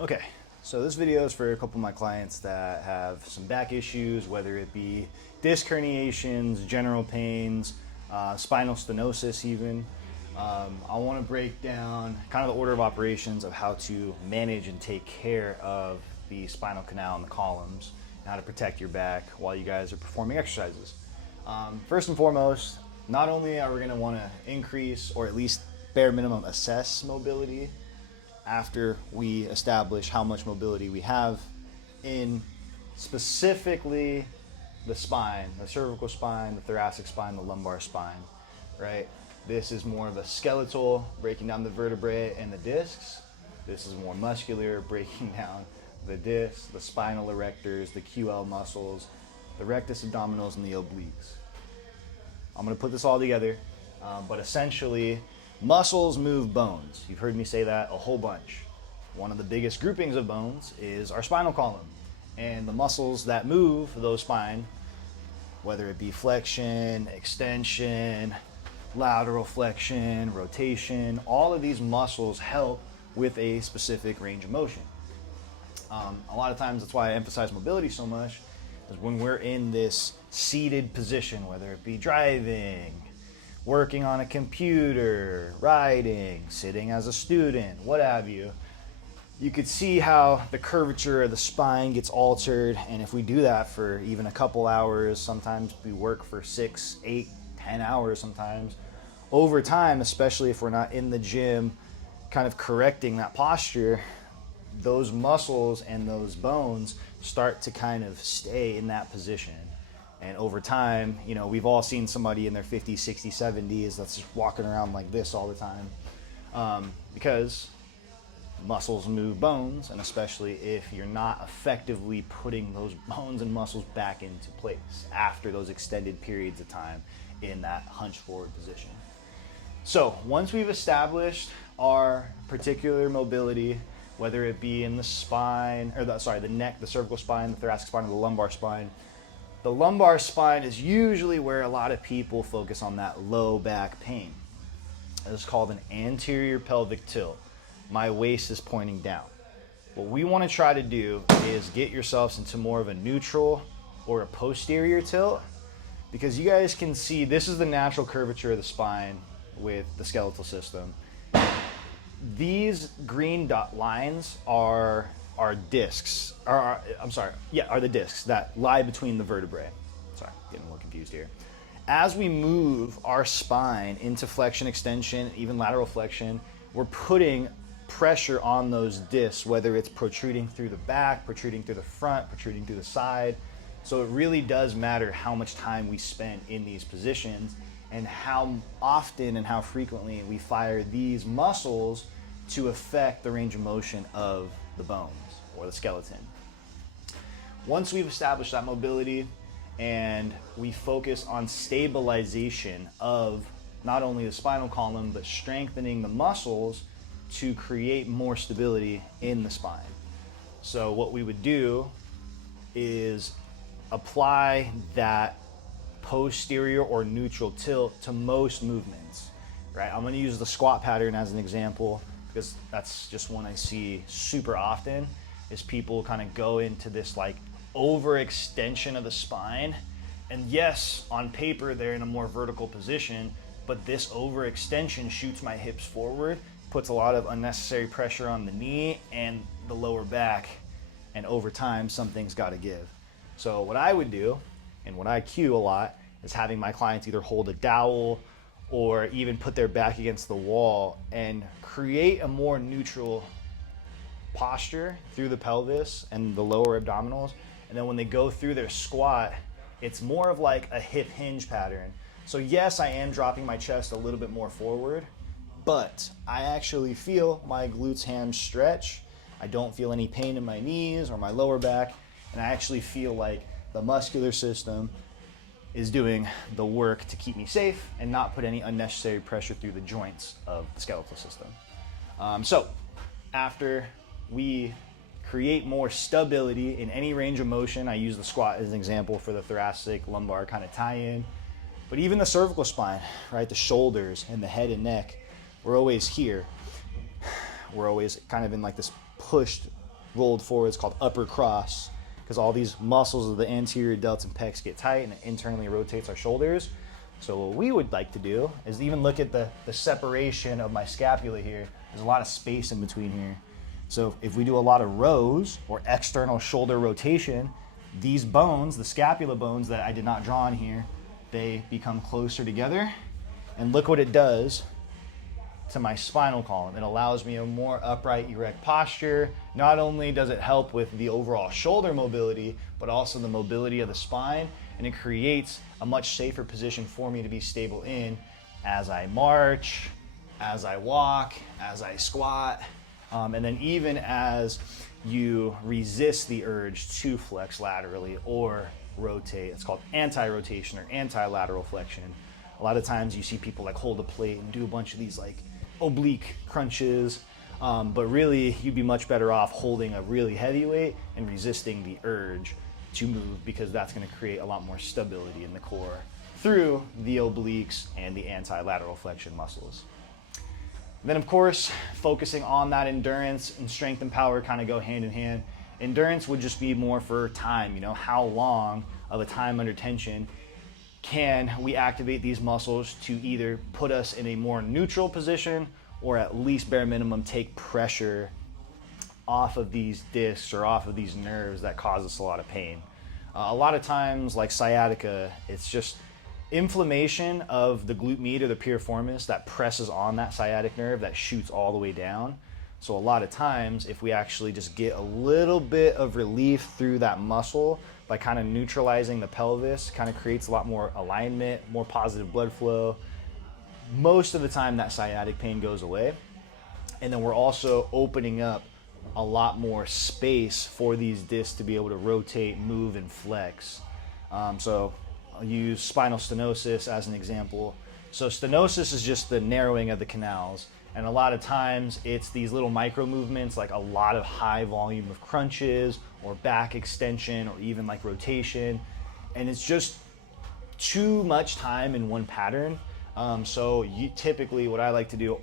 Okay, so this video is for a couple of my clients that have some back issues, whether it be disc herniations, general pains, spinal stenosis even. I want to break down kind of the order of operations of how to manage and take care of the spinal canal and the columns, and how to protect your back while you guys are performing exercises. First and foremost, not only are we going to want to increase or at least bare minimum assess mobility after we establish how much mobility we have in specifically the spine, the cervical spine, the thoracic spine, the lumbar spine, right? This is more of a skeletal, breaking down the vertebrae and the discs. This is more muscular, breaking down the discs, the spinal erectors, the QL muscles, the rectus abdominals, and the obliques. I'm going to put this all together, but essentially, muscles move bones. You've heard me say that a whole bunch. One of the biggest groupings of bones is our spinal column. And the muscles that move those spine, whether it be flexion, extension, lateral flexion, rotation, all of these muscles help with a specific range of motion. A lot of times that's why I emphasize mobility so much, is when we're in this seated position, whether it be driving, working on a computer, riding, sitting as a student, what have you, you could see how the curvature of the spine gets altered. And if we do that for even a couple hours, sometimes we work for 6, 8, 10 hours sometimes, over time, especially if we're not in the gym kind of correcting that posture, those muscles and those bones start to kind of stay in that position. And over time, you know, we've all seen somebody in their 50s, 60s, 70s that's just walking around like this all the time, because muscles move bones, and especially if you're not effectively putting those bones and muscles back into place after those extended periods of time in that hunched forward position. So once we've established our particular mobility, whether it be in the spine, or the neck, the cervical spine, the thoracic spine, or the lumbar spine. The lumbar spine is usually where a lot of people focus on that low back pain. It's called an anterior pelvic tilt. My waist is pointing down. What we want to try to do is get yourselves into more of a neutral or a posterior tilt, because you guys can see this is the natural curvature of the spine with the skeletal system. These green dot lines are discs, are the discs that lie between the vertebrae. Sorry, getting a little confused here. As we move our spine into flexion, extension, even lateral flexion, we're putting pressure on those discs, whether it's protruding through the back, protruding through the front, protruding through the side. So it really does matter how much time we spend in these positions and how often and how frequently we fire these muscles to affect the range of motion of the bones or the skeleton. Once we've established that mobility and we focus on stabilization of not only the spinal column, but strengthening the muscles to create more stability in the spine. So what we would do is apply that posterior or neutral tilt to most movements, right? I'm gonna use the squat pattern as an example, because that's just one I see super often, is people kind of go into this like overextension of the spine. And yes, on paper, they're in a more vertical position, but this overextension shoots my hips forward, puts a lot of unnecessary pressure on the knee and the lower back. And over time, something's got to give. So what I would do, and what I cue a lot, is having my clients either hold a dowel or even put their back against the wall and create a more neutral posture through the pelvis and the lower abdominals. And then when they go through their squat, it's more of like a hip hinge pattern. So yes, I am dropping my chest a little bit more forward, but I actually feel my glutes hams stretch. I don't feel any pain in my knees or my lower back, and I actually feel like the muscular system is doing the work to keep me safe and not put any unnecessary pressure through the joints of the skeletal system. So after we create more stability in any range of motion, I use the squat as an example for the thoracic lumbar kind of tie-in, but even the cervical spine, right? The shoulders and the head and neck, we're always here. We're always kind of in like this pushed rolled forward. It's called upper cross, because all these muscles of the anterior delts and pecs get tight and it internally rotates our shoulders. So what we would like to do is even look at the separation of my scapula here. There's a lot of space in between here. So if we do a lot of rows or external shoulder rotation, these bones, the scapula bones that I did not draw in here, they become closer together. And look what it does to my spinal column. It allows me a more upright, erect posture. Not only does it help with the overall shoulder mobility, but also the mobility of the spine, and it creates a much safer position for me to be stable in as I march, as I walk, as I squat, and then even as you resist the urge to flex laterally or rotate. It's called anti-rotation or anti-lateral flexion. A lot of times you see people like hold a plate and do a bunch of these like oblique crunches, but really you'd be much better off holding a really heavy weight and resisting the urge to move, because that's going to create a lot more stability in the core through the obliques and the anti-lateral flexion muscles. And then of course, focusing on that endurance and strength and power kind of go hand in hand. Endurance would just be more for time, how long of a time under tension can we activate these muscles to either put us in a more neutral position or at least bare minimum take pressure off of these discs or off of these nerves that cause us a lot of pain. A lot of times, like sciatica, it's just inflammation of the glute med or the piriformis that presses on that sciatic nerve that shoots all the way down. So a lot of times, if we actually just get a little bit of relief through that muscle by kind of neutralizing the pelvis, kind of creates a lot more alignment, more positive blood flow. Most of the time that sciatic pain goes away. And then we're also opening up a lot more space for these discs to be able to rotate, move, and flex. So I'll use spinal stenosis as an example. So stenosis is just the narrowing of the canals. And a lot of times it's these little micro movements, like a lot of high volume of crunches or back extension or even like rotation. And it's just too much time in one pattern. So typically what I like to do,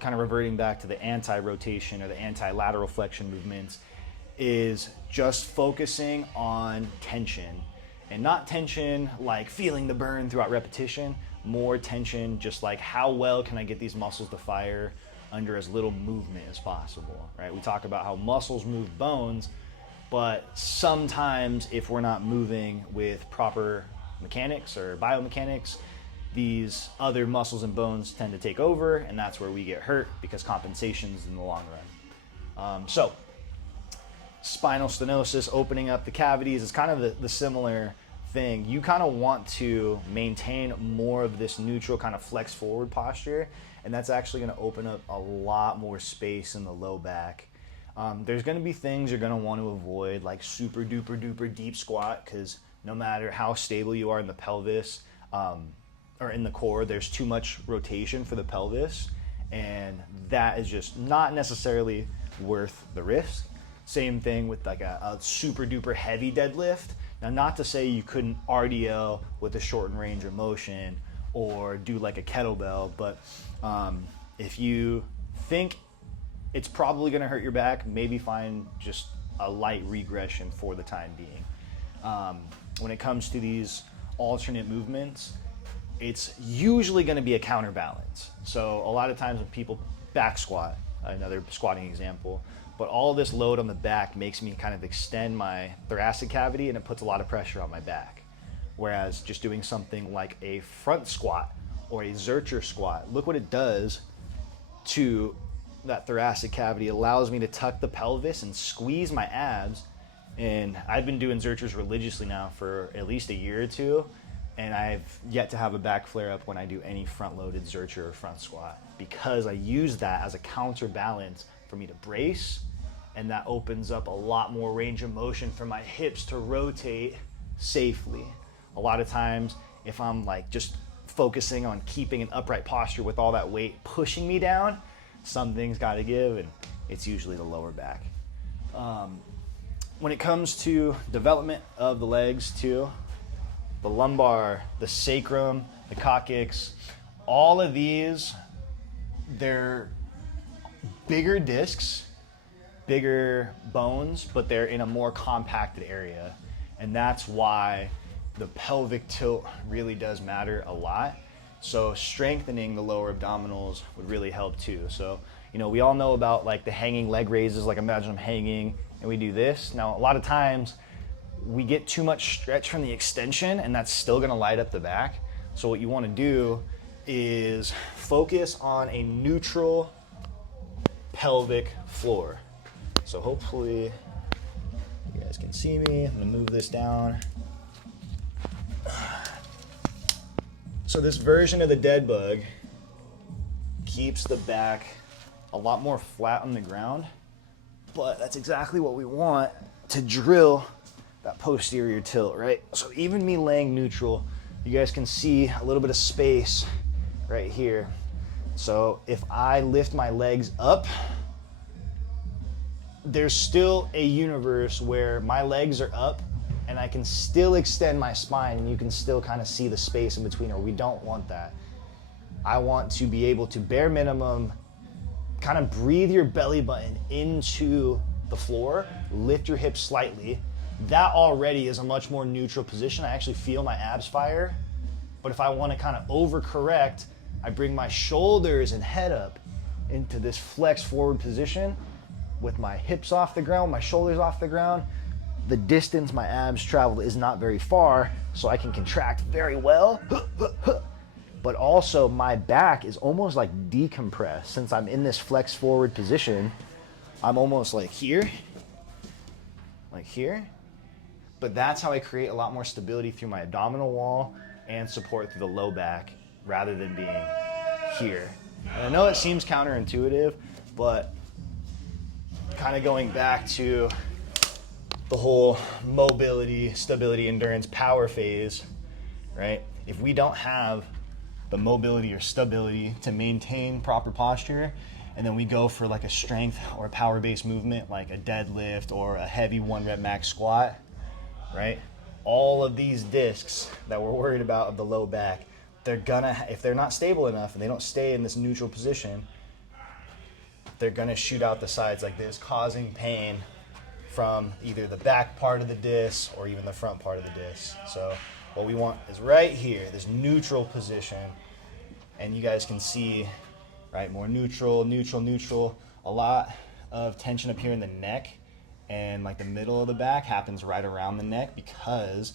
kind of reverting back to the anti-rotation or the anti-lateral flexion movements, is just focusing on tension. And not tension like feeling the burn throughout repetition, more tension just like how well can I get these muscles to fire under as little movement as possible, right? We talk about how muscles move bones, but sometimes if we're not moving with proper mechanics or biomechanics, these other muscles and bones tend to take over, and that's where we get hurt because compensation's in the long run. So spinal stenosis, opening up the cavities, is kind of the similar thing. You kind of want to maintain more of this neutral kind of flex forward posture, and that's actually going to open up a lot more space in the low back. There's going to be things you're going to want to avoid, like super duper duper deep squat, because no matter how stable you are in the pelvis or in the core, there's too much rotation for the pelvis, and that is just not necessarily worth the risk. Same thing with like a super duper heavy deadlift. Now, not to say you couldn't RDL with a shortened range of motion or do like a kettlebell, but if you think it's probably going to hurt your back, maybe find just a light regression for the time being. When it comes to these alternate movements, it's usually going to be a counterbalance. So a lot of times when people back squat, another squatting example, but all this load on the back makes me kind of extend my thoracic cavity, and it puts a lot of pressure on my back. Whereas just doing something like a front squat or a Zercher squat, look what it does to that thoracic cavity. It allows me to tuck the pelvis and squeeze my abs. And I've been doing Zerchers religiously now for at least a year or two, and I've yet to have a back flare up when I do any front-loaded Zercher or front squat, because I use that as a counterbalance for me to brace, and that opens up a lot more range of motion for my hips to rotate safely. A lot of times, if I'm like just focusing on keeping an upright posture with all that weight pushing me down, something's got to give, and it's usually the lower back. When it comes to development of the legs too, the lumbar, the sacrum, the coccyx, all of these, they're bigger discs bigger bones, but they're in a more compacted area. And that's why the pelvic tilt really does matter a lot. So strengthening the lower abdominals would really help too. So, you know, we all know about like the hanging leg raises, like imagine I'm hanging and we do this. Now, a lot of times we get too much stretch from the extension and that's still gonna light up the back. So what you wanna do is focus on a neutral pelvic floor. So hopefully you guys can see me. I'm gonna move this down. So this version of the dead bug keeps the back a lot more flat on the ground, but that's exactly what we want to drill that posterior tilt, right? So even me laying neutral, you guys can see a little bit of space right here. So if I lift my legs up, there's still a universe where my legs are up and I can still extend my spine and you can still kind of see the space in between, or we don't want that. I want to be able to bare minimum kind of breathe your belly button into the floor, lift your hips slightly. That already is a much more neutral position. I actually feel my abs fire. But if I want to kind of overcorrect, I bring my shoulders and head up into this flex forward position with my hips off the ground, my shoulders off the ground. The distance my abs travel is not very far, so I can contract very well. But also my back is almost like decompressed. Since I'm in this flex forward position, I'm almost like here. But that's how I create a lot more stability through my abdominal wall and support through the low back rather than being here. And I know it seems counterintuitive, but kind of going back to the whole mobility, stability, endurance, power phase, right? If we don't have the mobility or stability to maintain proper posture, and then we go for like a strength or power-based movement like a deadlift or a heavy 1 rep max squat, right? All of these discs that we're worried about of the low back, they're gonna, if they're not stable enough and they don't stay in this neutral position, they're gonna shoot out the sides like this, causing pain from either the back part of the disc or even the front part of the disc. So what we want is right here, this neutral position, and you guys can see, right, more neutral, a lot of tension up here in the neck, and like the middle of the back happens right around the neck because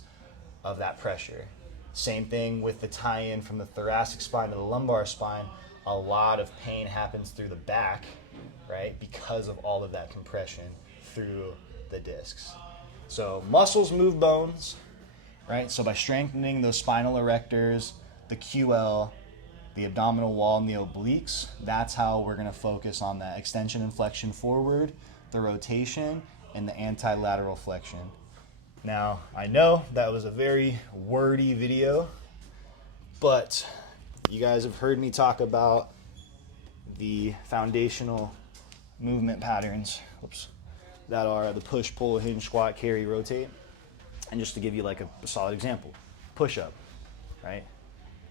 of that pressure. Same thing with the tie-in from the thoracic spine to the lumbar spine. A lot of pain happens through the back, right, because of all of that compression through the discs. So muscles move bones, right? So by strengthening those spinal erectors, the QL, the abdominal wall, and the obliques, that's how we're gonna focus on that extension and flexion forward, the rotation, and the anti-lateral flexion. Now, I know that was a very wordy video, but you guys have heard me talk about the foundational movement patterns, that are the push, pull, hinge, squat, carry, rotate. And just to give you like a solid example, push-up, right?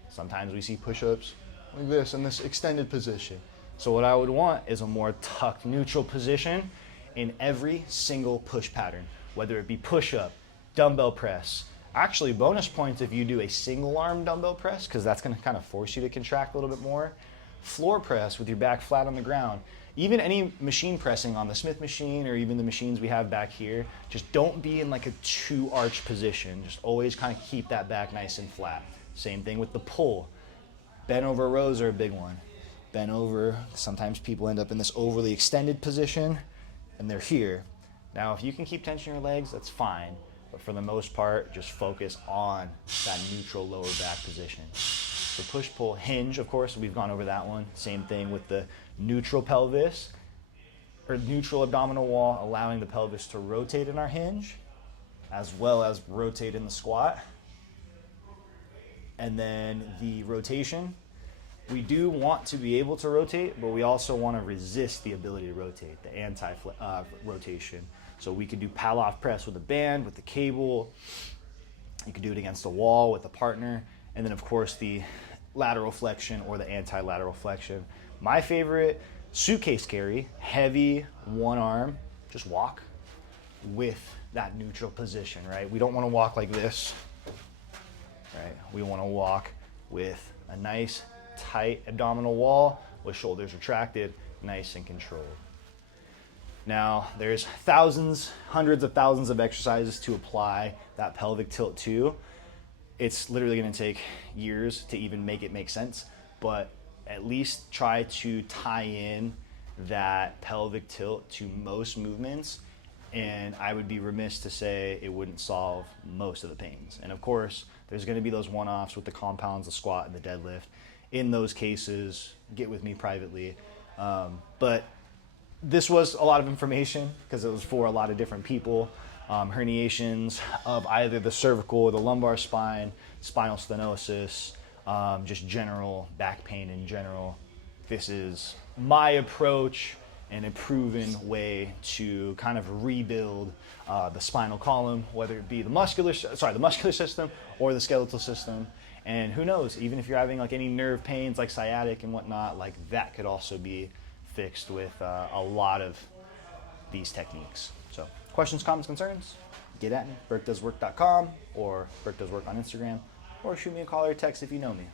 Sometimes we see push-ups like this in this extended position. So what I would want is a more tucked neutral position in every single push pattern, whether it be push-up, dumbbell press. Actually, bonus points if you do a single arm dumbbell press, because that's gonna kind of force you to contract a little bit more. Floor press with your back flat on the ground. Even any machine pressing on the Smith machine or even the machines we have back here, just don't be in like a two arch position. Just always kind of keep that back nice and flat. Same thing with the pull. Bent over rows are a big one. Bent over, sometimes people end up in this overly extended position and they're here. Now, if you can keep tension in your legs, that's fine. But for the most part, just focus on that neutral lower back position. So push, pull, hinge, of course, we've gone over that one. Same thing with the neutral pelvis, or neutral abdominal wall, allowing the pelvis to rotate in our hinge, as well as rotate in the squat. And then the rotation, we do want to be able to rotate, but we also want to resist the ability to rotate, the anti-rotation. So we could do Pallof press with a band, with the cable. You could do it against a wall with a partner. And then, of course, the lateral flexion or the anti-lateral flexion. My favorite, suitcase carry, heavy, one arm, just walk with that neutral position, right? We don't want to walk like this, right? We want to walk with a nice tight abdominal wall with shoulders retracted, nice and controlled. Now, there's thousands, hundreds of thousands of exercises to apply that pelvic tilt to. It's literally going to take years to even make it make sense, but at least try to tie in that pelvic tilt to most movements, and I would be remiss to say it wouldn't solve most of the pains. And of course, there's going to be those one-offs with the compounds, the squat, and the deadlift. In those cases, get with me privately. But this was a lot of information because it was for a lot of different people. Herniations of either the cervical or the lumbar spine, spinal stenosis, just general back pain in general. This is my approach and a proven way to kind of rebuild the spinal column, whether it be the muscular system or the skeletal system. And who knows, even if you're having like any nerve pains like sciatic and whatnot, like that could also be fixed with a lot of these techniques. So questions, comments, concerns, get at me, burkdoeswork.com or burkdoeswork on Instagram, or shoot me a call or a text if you know me.